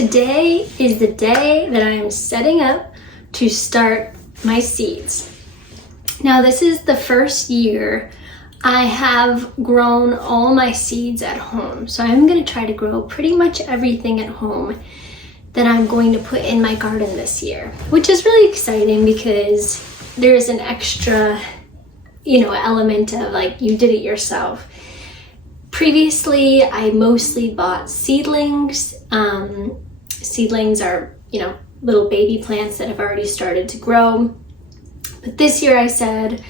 Today is the day that I am setting up to start my seeds. Now this is the first year I have grown all my seeds at home. So I'm going to try to grow pretty much everything at home that I'm going to put in my garden this year, which is really exciting because there's an extra, element of like you did it yourself. Previously, I mostly bought seedlings. Seedlings are, little baby plants that have already started to grow. But this year I said,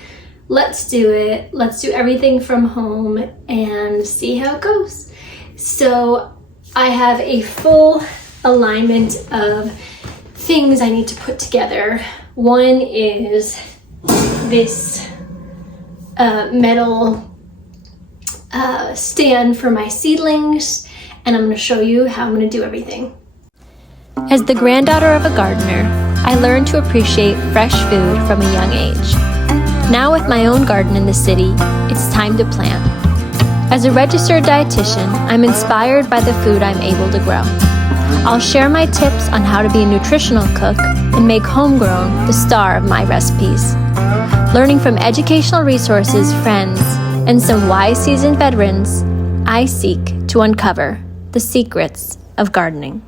let's do it. Let's do everything from home and see how it goes. So I have a full alignment of things I need to put together. One is this metal stand for my seedlings, and I'm going to show you how I'm going to do everything. As the granddaughter of a gardener, I learned to appreciate fresh food from a young age. Now with my own garden in the city, it's time to plant. As a registered dietitian, I'm inspired by the food I'm able to grow. I'll share my tips on how to be a nutritional cook and make homegrown the star of my recipes. Learning from educational resources, friends, and some wise seasoned veterans, I seek to uncover the secrets of gardening.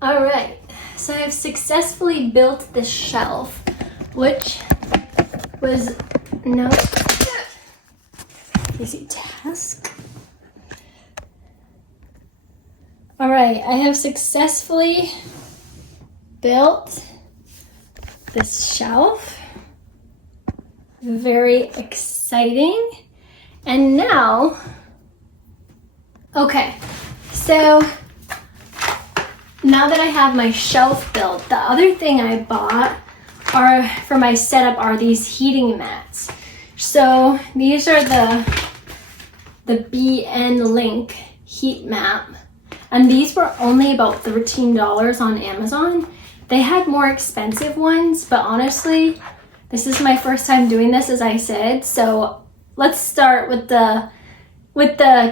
All right, so I've successfully built this shelf, which was no easy task. All right, I have successfully built this shelf. Very exciting. And now, okay, so now that I have my shelf built, the other thing I bought for my setup are these heating mats. So these are the BN Link heat mat, and these were only about $13 on Amazon. They had more expensive ones, but honestly, this is my first time doing this, as I said. So let's start with the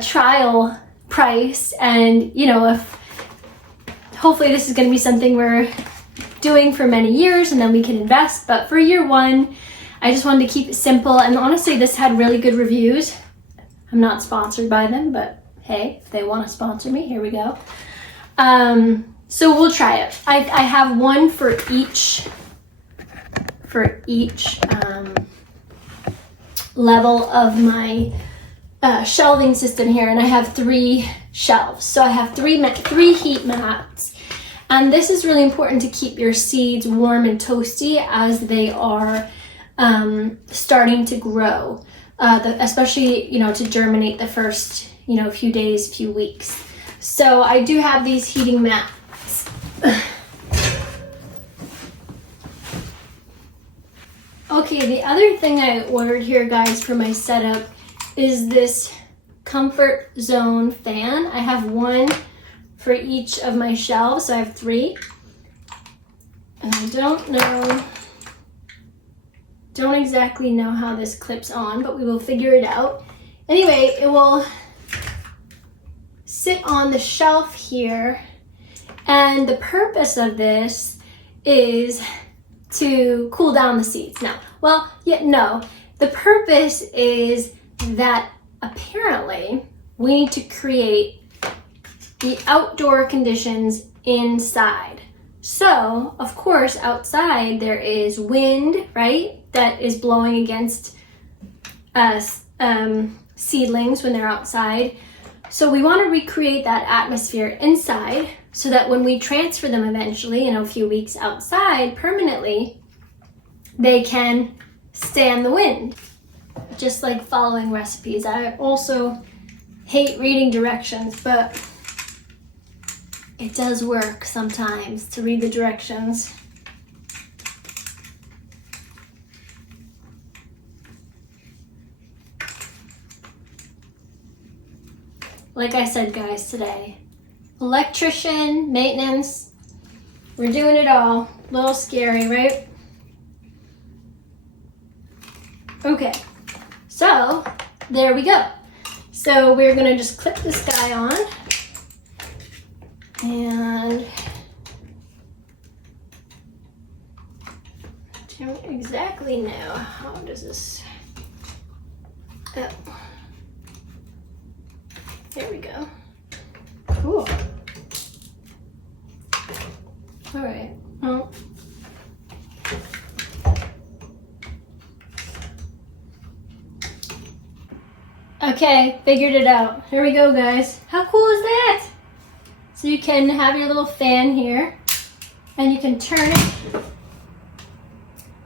trial price, and if hopefully this is going to be something we're doing for many years and then we can invest. But for year one, I just wanted to keep it simple. And honestly, this had really good reviews. I'm not sponsored by them, but hey, if they want to sponsor me, here we go. So we'll try it. I have one for each level of my shelving system here, and I have 3 shelves. So I have three heat mats, And this is really important to keep your seeds warm and toasty as they are starting to grow, especially, to germinate the first, few days, few weeks. So I do have these heating mats. Okay, the other thing I ordered here, guys, for my setup is this comfort zone fan. I have one for each of my shelves, so I have 3. And I don't exactly know how this clips on, but we will figure it out. Anyway, it will sit on the shelf here, and the purpose of this is to cool down the seeds. The purpose is that apparently we need to create the outdoor conditions inside. So, of course, outside there is wind, right, that is blowing against seedlings when they're outside. So we want to recreate that atmosphere inside so that when we transfer them eventually, in a few weeks outside permanently, they can stand the wind. Just like following recipes. I also hate reading directions, but it does work sometimes to read the directions. Like I said, guys, today, electrician, maintenance, we're doing it all. A little scary, right? Okay, so there we go. So we're gonna just clip this guy on, and I don't exactly know how does this. Oh, there we go. Cool. All right. Well. Okay, figured it out. Here we go, guys. How cool is that? So you can have your little fan here, and you can turn it.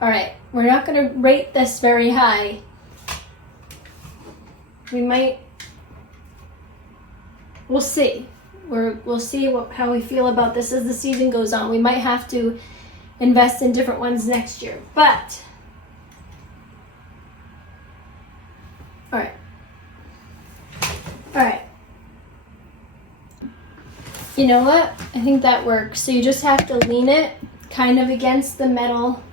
All right, we're not gonna rate this very high. We'll see. We'll see how we feel about this as the season goes on. We might have to invest in different ones next year, but all right. All right. You know what? I think that works. So you just have to lean it kind of against the metal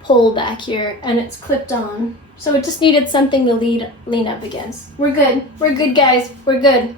pole back here, and it's clipped on. So it just needed something to lean up against. We're good. We're good, guys. We're good.